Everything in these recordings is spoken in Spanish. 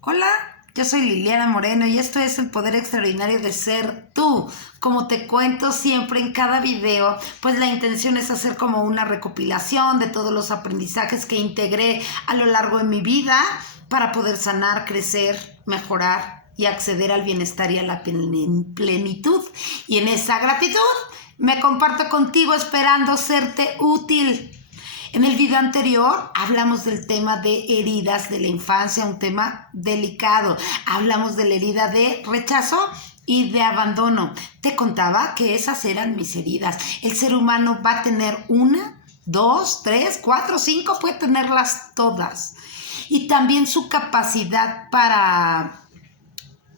Hola, yo soy Liliana Moreno y esto es El Poder Extraordinario de Ser Tú. Como te cuento siempre en cada video, pues la intención es hacer como una recopilación de todos los aprendizajes que integré a lo largo de mi vida para poder sanar, crecer, mejorar y acceder al bienestar y a la plenitud. Y en esa gratitud me comparto contigo esperando serte útil. En el video anterior hablamos del tema de heridas de la infancia, un tema delicado. Hablamos de la herida de rechazo y de abandono. Te contaba que esas eran mis heridas. El ser humano va a tener una, dos, tres, cuatro, cinco, puede tenerlas todas. Y también su capacidad para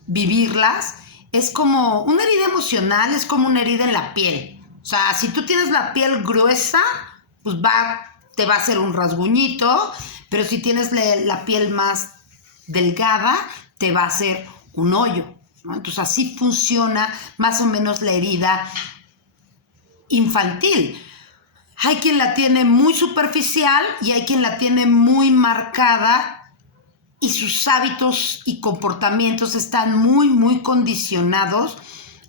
vivirlas es como una herida emocional, es como una herida en la piel. O sea, si tú tienes la piel gruesa, pues te va a hacer un rasguñito, pero si tienes la piel más delgada, te va a hacer un hoyo, ¿no? Entonces así funciona más o menos la herida infantil. Hay quien la tiene muy superficial y hay quien la tiene muy marcada y sus hábitos y comportamientos están muy condicionados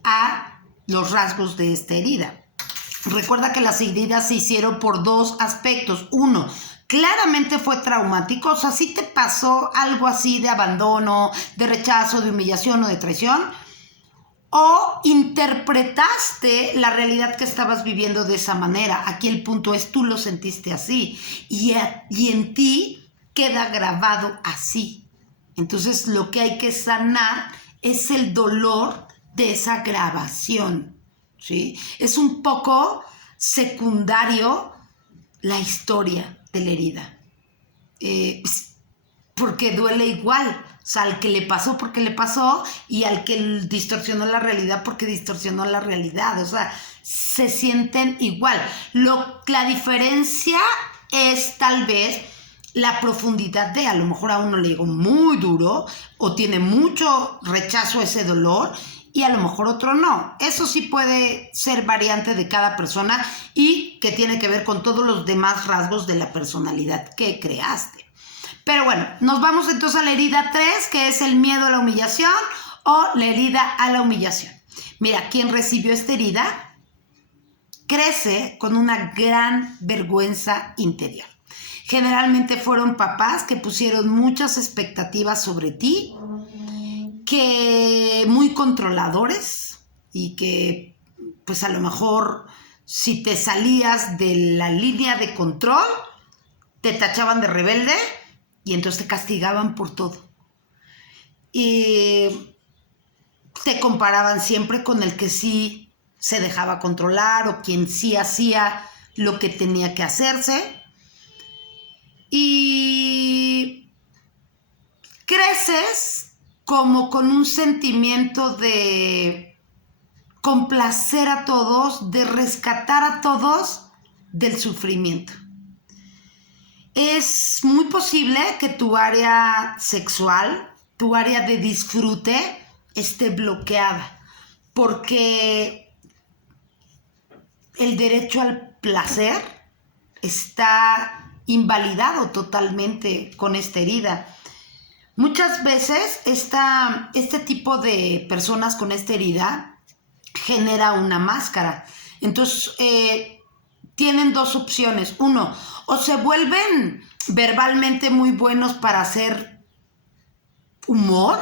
a los rasgos de esta herida. Recuerda que las heridas se hicieron por dos aspectos. Uno, claramente fue traumático, o sea, si te pasó algo así de abandono, de rechazo, de humillación o de traición, o interpretaste la realidad que estabas viviendo de esa manera. Aquí el punto es, tú lo sentiste así y en ti queda grabado así. Entonces lo que hay que sanar es el dolor de esa grabación, ¿sí? Es un poco secundario la historia de la herida. Porque duele igual. O sea, al que le pasó porque le pasó y al que distorsionó la realidad porque distorsionó la realidad. O sea, se sienten igual. La diferencia es tal vez la profundidad de, a lo mejor a uno le llegó muy duro o tiene mucho rechazo a ese dolor y a lo mejor otro no. Eso sí puede ser variante de cada persona y que tiene que ver con todos los demás rasgos de la personalidad que creaste. Pero bueno, nos vamos entonces a la herida 3, que es el miedo a la humillación o la herida a la humillación. Mira, quien recibió esta herida crece con una gran vergüenza interior. Generalmente fueron papás que pusieron muchas expectativas sobre ti, que muy controladores y que pues a lo mejor si te salías de la línea de control, te tachaban de rebelde y entonces te castigaban por todo. Y te comparaban siempre con el que sí se dejaba controlar o quien sí hacía lo que tenía que hacerse. Y creces como con un sentimiento de complacer a todos, de rescatar a todos del sufrimiento. Es muy posible que tu área sexual, tu área de disfrute, esté bloqueada, porque el derecho al placer está invalidado totalmente con esta herida. Muchas veces este tipo de personas con esta herida genera una máscara. Entonces, tienen dos opciones. Uno, o se vuelven verbalmente muy buenos para hacer humor,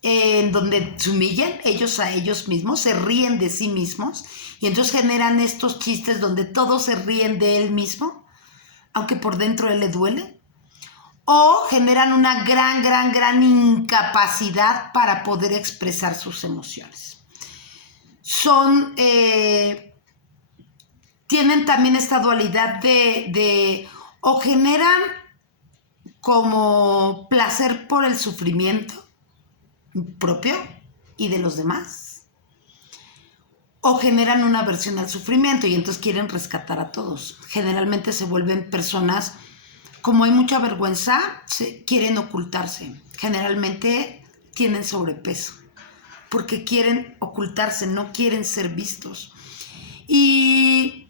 en donde se humillan ellos a ellos mismos, se ríen de sí mismos y entonces generan estos chistes donde todos se ríen de él mismo, aunque por dentro él le duele. O generan una gran incapacidad para poder expresar sus emociones. Tienen también esta dualidad o generan como placer por el sufrimiento propio y de los demás, o generan una aversión al sufrimiento y entonces quieren rescatar a todos. Generalmente se vuelven personas, como hay mucha vergüenza, quieren ocultarse. Generalmente tienen sobrepeso porque quieren ocultarse, no quieren ser vistos. Y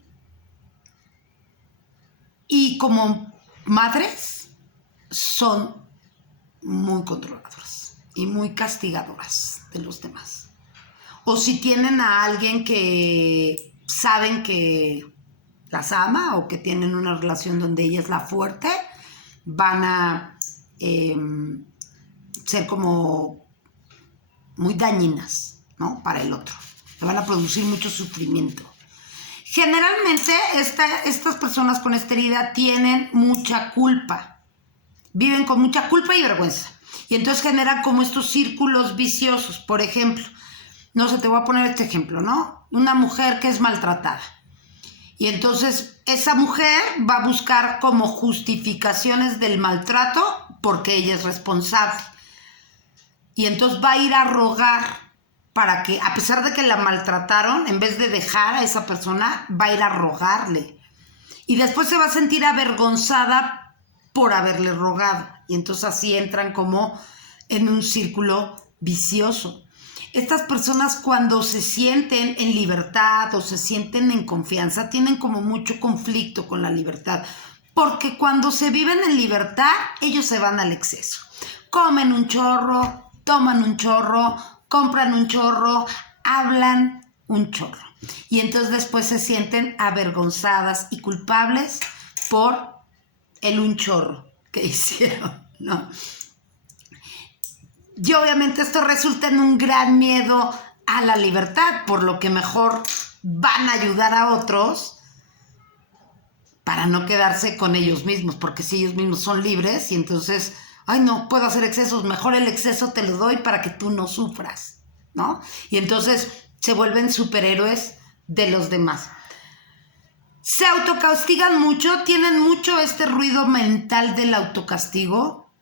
como madres son muy controladoras y muy castigadoras de los demás. O si tienen a alguien que saben que las ama o que tienen una relación donde ella es la fuerte, van a ser como muy dañinas, ¿no? Para el otro. Le van a producir mucho sufrimiento. Generalmente estas personas con esta herida tienen mucha culpa. Viven con mucha culpa y vergüenza. Y entonces generan como estos círculos viciosos. Por ejemplo, no sé, te voy a poner este ejemplo, ¿no? Una mujer que es maltratada. Y entonces esa mujer va a buscar como justificaciones del maltrato porque ella es responsable. Y entonces va a ir a rogar para que, a pesar de que la maltrataron, en vez de dejar a esa persona, va a ir a rogarle. Y después se va a sentir avergonzada por haberle rogado. Y entonces así entran como en un círculo vicioso. Estas personas cuando se sienten en libertad o se sienten en confianza, tienen como mucho conflicto con la libertad. Porque cuando se viven en libertad, ellos se van al exceso. Comen un chorro, toman un chorro, compran un chorro, hablan un chorro. Y entonces después se sienten avergonzadas y culpables por el un chorro que hicieron, ¿no? Y obviamente esto resulta en un gran miedo a la libertad, por lo que mejor van a ayudar a otros para no quedarse con ellos mismos, porque si ellos mismos son libres y entonces, ay no, puedo hacer excesos, mejor el exceso te lo doy para que tú no sufras, ¿no? Y entonces se vuelven superhéroes de los demás. Se autocastigan mucho, tienen mucho este ruido mental del autocastigo,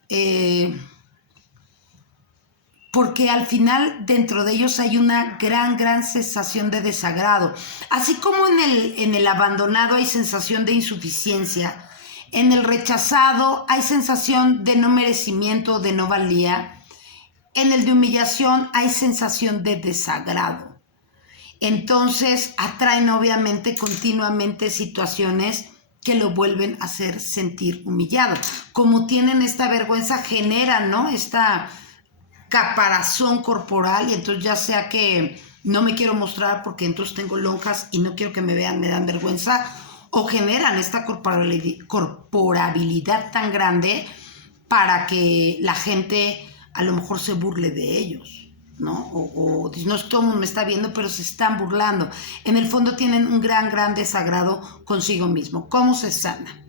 porque al final dentro de ellos hay una gran sensación de desagrado. Así como en el abandonado hay sensación de insuficiencia, en el rechazado hay sensación de no merecimiento, de no valía, en el de humillación hay sensación de desagrado. Entonces atraen obviamente continuamente situaciones que lo vuelven a hacer sentir humillado. Como tienen esta vergüenza, generan, ¿no?, esta caparazón corporal, y entonces ya sea que no me quiero mostrar porque entonces tengo lonjas y no quiero que me vean, me dan vergüenza, o generan esta corporabilidad tan grande para que la gente a lo mejor se burle de ellos, ¿no? O no es todo el mundo me está viendo, pero se están burlando. En el fondo tienen un gran desagrado consigo mismo. ¿Cómo se sana?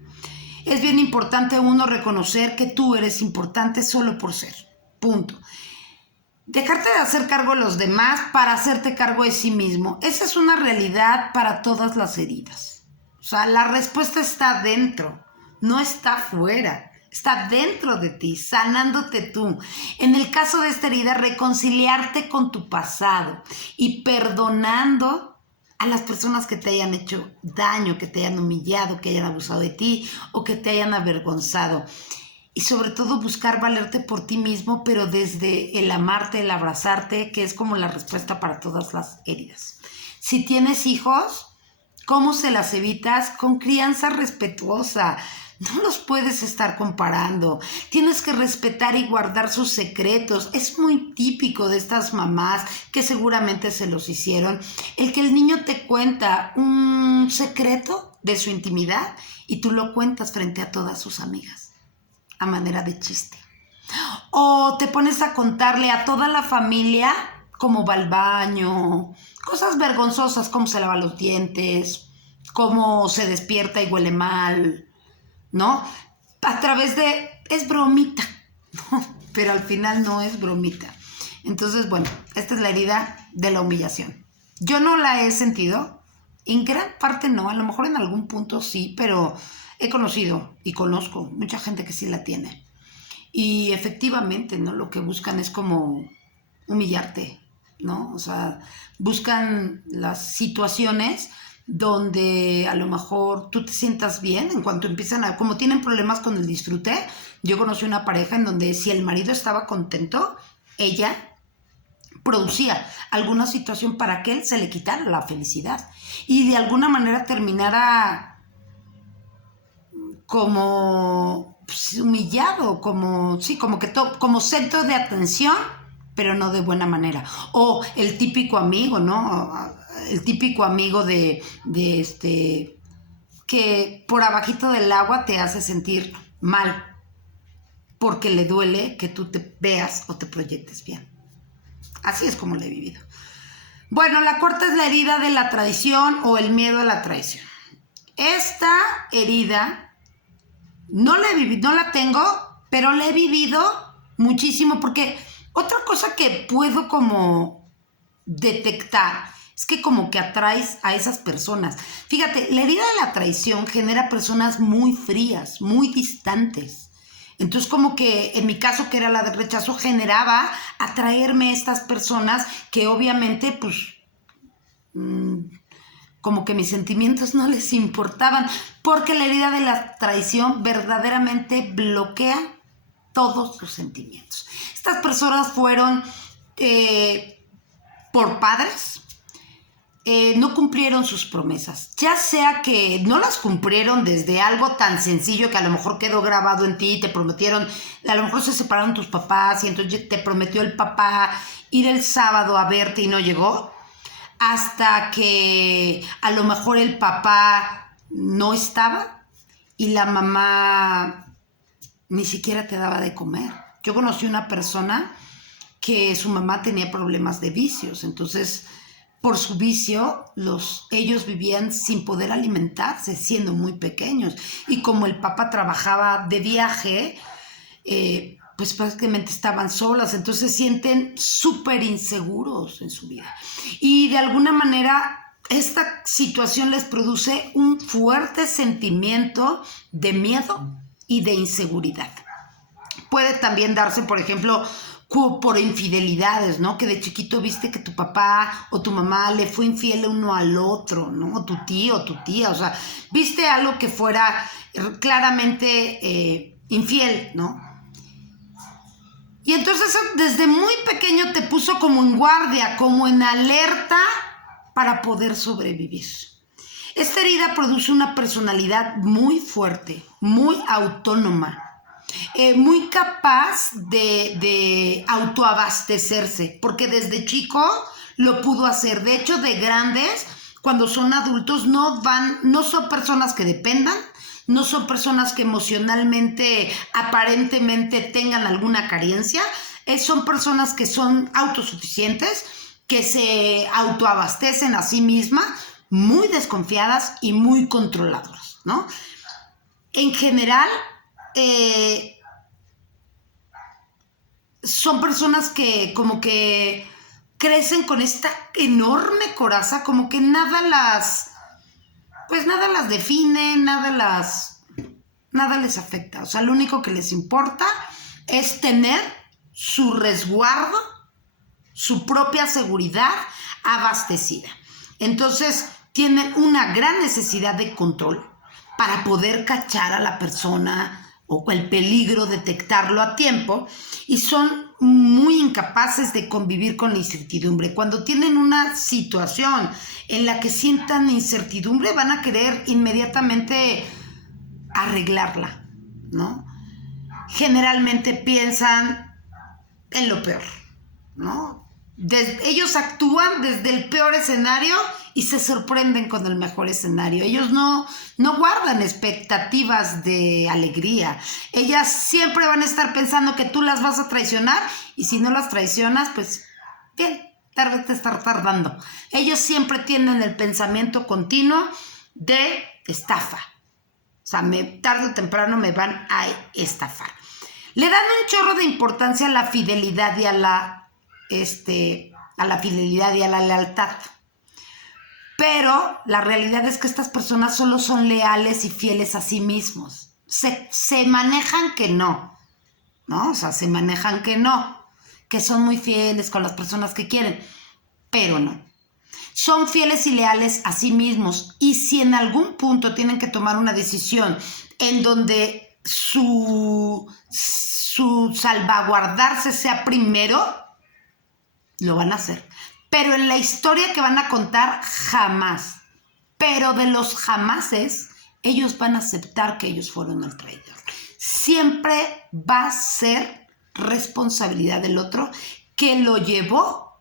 Es bien importante uno reconocer que tú eres importante solo por ser. Punto. Dejarte de hacer cargo de los demás para hacerte cargo de sí mismo. Esa es una realidad para todas las heridas. O sea, la respuesta está dentro, no está fuera. Está dentro de ti, sanándote tú. En el caso de esta herida, reconciliarte con tu pasado y perdonando a las personas que te hayan hecho daño, que te hayan humillado, que hayan abusado de ti o que te hayan avergonzado. Y sobre todo buscar valerte por ti mismo, pero desde el amarte, el abrazarte, que es como la respuesta para todas las heridas. Si tienes hijos, ¿cómo se las evitas? Con crianza respetuosa. No los puedes estar comparando. Tienes que respetar y guardar sus secretos. Es muy típico de estas mamás que seguramente se los hicieron. El que el niño te cuenta un secreto de su intimidad y tú lo cuentas frente a todas sus amigas a manera de chiste. O te pones a contarle a toda la familia cómo va al baño, cosas vergonzosas, cómo se lava los dientes, cómo se despierta y huele mal, ¿no? A través de, es bromita, ¿no? Pero al final no es bromita. Entonces, bueno, esta es la herida de la humillación. Yo no la he sentido, en gran parte no, a lo mejor en algún punto sí, pero he conocido y conozco mucha gente que sí la tiene. Y efectivamente, ¿no? Lo que buscan es como humillarte, ¿no? O sea, buscan las situaciones donde a lo mejor tú te sientas bien en cuanto empiezan a... Como tienen problemas con el disfrute, yo conocí una pareja en donde si el marido estaba contento, ella producía alguna situación para que él se le quitara la felicidad y de alguna manera terminara como pues, humillado, como, sí, como que como centro de atención, pero no de buena manera. O el típico amigo, ¿no? El típico amigo que por abajito del agua te hace sentir mal, porque le duele que tú te veas o te proyectes bien. Así es como lo he vivido. Bueno, la cuarta es la herida de la traición o el miedo a la traición. Esta herida no la tengo, pero la he vivido muchísimo, porque otra cosa que puedo como detectar es que como que atraes a esas personas. Fíjate, la herida de la traición genera personas muy frías, muy distantes. Entonces como que en mi caso, que era la de rechazo, generaba atraerme estas personas que obviamente pues como que mis sentimientos no les importaban, porque la herida de la traición verdaderamente bloquea todos los sentimientos. Estas personas fueron por padres, no cumplieron sus promesas, ya sea que no las cumplieron desde algo tan sencillo que a lo mejor quedó grabado en ti, te prometieron, a lo mejor se separaron tus papás y entonces te prometió el papá ir el sábado a verte y no llegó, hasta que a lo mejor el papá no estaba y la mamá ni siquiera te daba de comer. Yo conocí una persona que su mamá tenía problemas de vicios, entonces por su vicio ellos vivían sin poder alimentarse siendo muy pequeños, y como el papá trabajaba de viaje, pues prácticamente estaban solas, entonces se sienten súper inseguros en su vida, y de alguna manera esta situación les produce un fuerte sentimiento de miedo y de inseguridad. Puede también darse, por ejemplo, por infidelidades, ¿no? Que de chiquito viste que tu papá o tu mamá le fue infiel uno al otro, ¿no? O tu tío o tu tía, o sea, viste algo que fuera claramente infiel, ¿no? Y entonces eso desde muy pequeño te puso como en guardia, como en alerta para poder sobrevivir. Esta herida produce una personalidad muy fuerte, muy autónoma, muy capaz de autoabastecerse, porque desde chico lo pudo hacer. De hecho, de grandes, cuando son adultos, no son personas que dependan, no son personas que emocionalmente, aparentemente tengan alguna carencia, son personas que son autosuficientes, que se autoabastecen a sí mismas, muy desconfiadas y muy controladoras, ¿no? En general, son personas que como que crecen con esta enorme coraza, como que nada las define, nada les afecta. O sea, lo único que les importa es tener su resguardo, su propia seguridad abastecida. Entonces, tienen una gran necesidad de control para poder cachar a la persona o el peligro, detectarlo a tiempo, y son muy incapaces de convivir con la incertidumbre. Cuando tienen una situación en la que sientan incertidumbre, van a querer inmediatamente arreglarla, ¿no? Generalmente piensan en lo peor, ¿no? Ellos actúan desde el peor escenario y se sorprenden con el mejor escenario. Ellos no guardan expectativas de alegría. Ellas siempre van a estar pensando que tú las vas a traicionar, y si no las traicionas, pues bien, tarde te está tardando. Ellos siempre tienen el pensamiento continuo de estafa. O sea, tarde o temprano me van a estafar. Le dan un chorro de importancia a la fidelidad y a la fidelidad y a la lealtad. Pero la realidad es que estas personas solo son leales y fieles a sí mismos. Se manejan que no, ¿no? O sea, se manejan que no, que son muy fieles con las personas que quieren, pero no. Son fieles y leales a sí mismos, y si en algún punto tienen que tomar una decisión en donde su salvaguardarse sea primero, lo van a hacer. Pero en la historia que van a contar, jamás. Pero de los jamases, ellos van a aceptar que ellos fueron el traidor. siempre va a ser responsabilidad del otro que lo llevó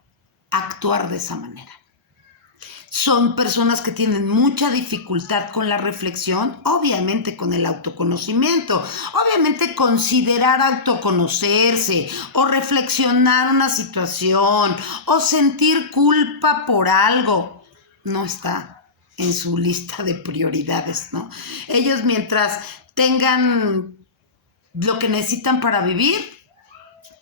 a actuar de esa manera. Son personas que tienen mucha dificultad con la reflexión, obviamente con el autoconocimiento, obviamente considerar autoconocerse o reflexionar una situación o sentir culpa por algo. No está en su lista de prioridades, ¿no? Ellos mientras tengan lo que necesitan para vivir,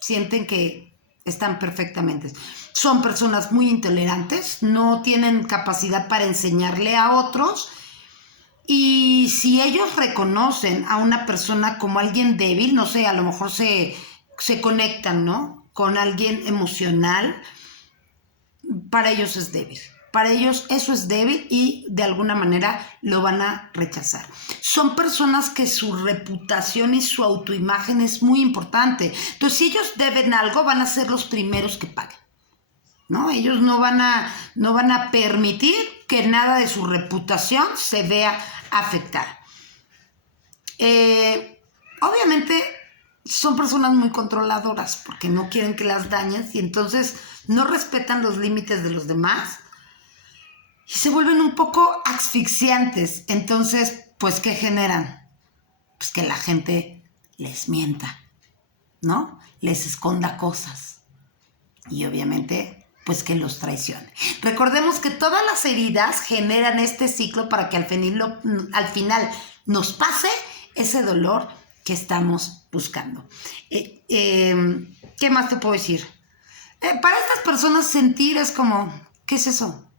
sienten que están perfectamente. Son personas muy intolerantes, no tienen capacidad para enseñarle a otros, y si ellos reconocen a una persona como alguien débil, no sé, a lo mejor se conectan, ¿no?, con alguien emocional, para ellos es débil. Para ellos eso es débil y de alguna manera lo van a rechazar. Son personas que su reputación y su autoimagen es muy importante. Entonces, si ellos deben algo, van a ser los primeros que paguen, ¿no? Ellos no van a permitir que nada de su reputación se vea afectada. Obviamente son personas muy controladoras porque no quieren que las dañen y entonces no respetan los límites de los demás y se vuelven un poco asfixiantes. Entonces, pues, ¿qué generan? Pues que la gente les mienta, ¿no? Les esconda cosas y obviamente pues que los traicione. Recordemos que todas las heridas generan este ciclo para que al final nos pase ese dolor que estamos buscando. ¿Qué más te puedo decir? Para estas personas sentir es como, ¿qué es eso?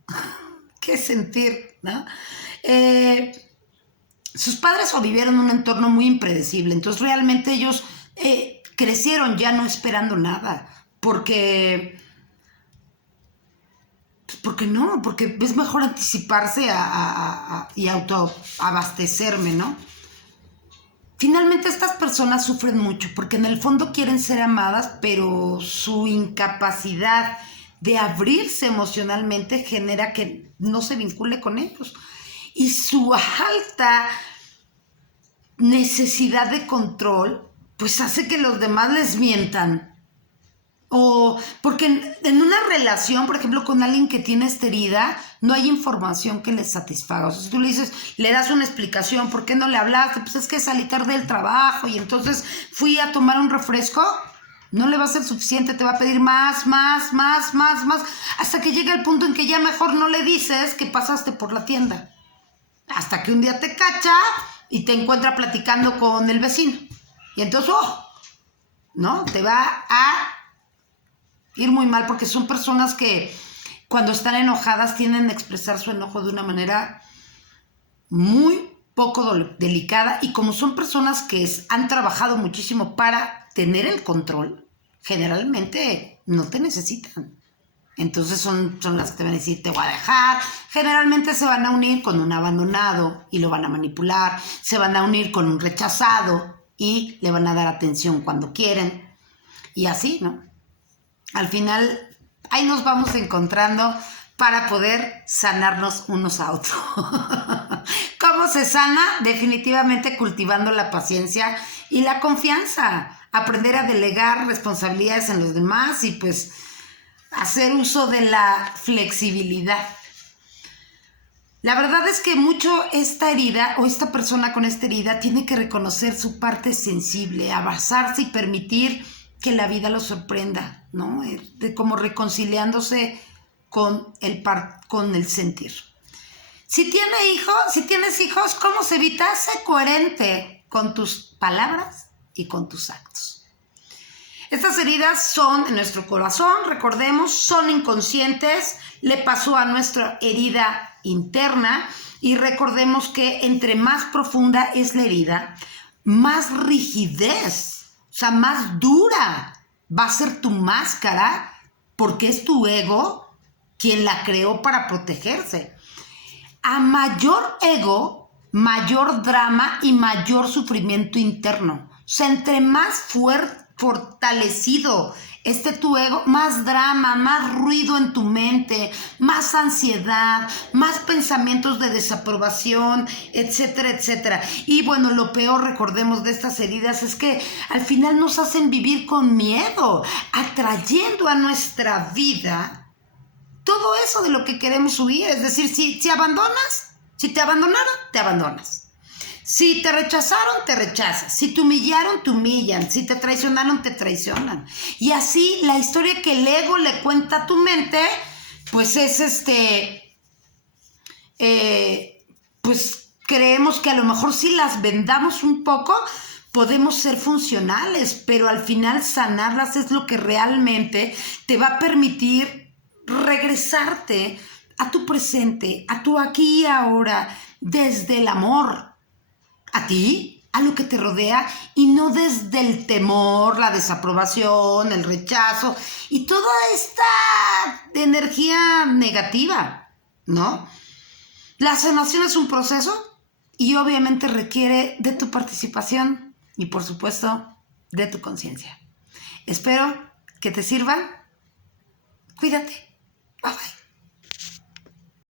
¿Qué es sentir? ¿No? Sus padres o vivieron un entorno muy impredecible, entonces realmente ellos crecieron ya no esperando nada, porque es mejor anticiparse y autoabastecerme, ¿no? Finalmente estas personas sufren mucho porque en el fondo quieren ser amadas, pero su incapacidad de abrirse emocionalmente genera que no se vincule con ellos. Y su alta necesidad de control pues hace que los demás les mientan. O porque en una relación, por ejemplo, con alguien que tiene esta herida, no hay información que le satisfaga. O sea, si tú le dices, le das una explicación, ¿por qué no le hablaste? Pues es que salí tarde del trabajo y entonces fui a tomar un refresco. No le va a ser suficiente, te va a pedir más, hasta que llega el punto en que ya mejor no le dices que pasaste por la tienda. Hasta que un día te cacha y te encuentra platicando con el vecino. Y entonces, ¿no? Te va a ir muy mal porque son personas que cuando están enojadas tienden a expresar su enojo de una manera muy poco delicada, y como son personas que han trabajado muchísimo para tener el control, generalmente no te necesitan. Entonces son las que te van a decir, te voy a dejar. Generalmente se van a unir con un abandonado y lo van a manipular. Se van a unir con un rechazado y le van a dar atención cuando quieren. Y así, ¿no? Al final, ahí nos vamos encontrando para poder sanarnos unos a otros. ¿Cómo se sana? Definitivamente cultivando la paciencia y la confianza. Aprender a delegar responsabilidades en los demás y pues hacer uso de la flexibilidad. La verdad es que mucho esta herida o esta persona con esta herida tiene que reconocer su parte sensible, abrazarse y permitir que la vida lo sorprenda, ¿no? Como reconciliándose con el sentir. Si tienes hijos, ¿cómo se evita? Sé coherente con tus palabras y con tus actos. Estas heridas son en nuestro corazón, recordemos, son inconscientes, le pasó a nuestra herida interna, y recordemos que entre más profunda es la herida, más rigidez, o sea, más dura va a ser tu máscara, porque es tu ego quien la creó para protegerse. A mayor ego, mayor drama y mayor sufrimiento interno. O sea, entre más fuerte fortalecido tu ego, más drama, más ruido en tu mente, más ansiedad, más pensamientos de desaprobación, etcétera, etcétera. Y bueno, lo peor, recordemos, de estas heridas es que al final nos hacen vivir con miedo, atrayendo a nuestra vida todo eso de lo que queremos huir. Es decir, si te abandonaron, te abandonas. Si te rechazaron, te rechazas. Si te humillaron, te humillan. Si te traicionaron, te traicionan. Y así la historia que el ego le cuenta a tu mente, pues es pues creemos que a lo mejor si las vendamos un poco, podemos ser funcionales, pero al final sanarlas es lo que realmente te va a permitir regresarte a tu presente, a tu aquí y ahora, desde el amor. A ti, a lo que te rodea, y no desde el temor, la desaprobación, el rechazo y toda esta energía negativa, ¿no? La sanación es un proceso y obviamente requiere de tu participación y, por supuesto, de tu conciencia. Espero que te sirvan. Cuídate. Bye bye.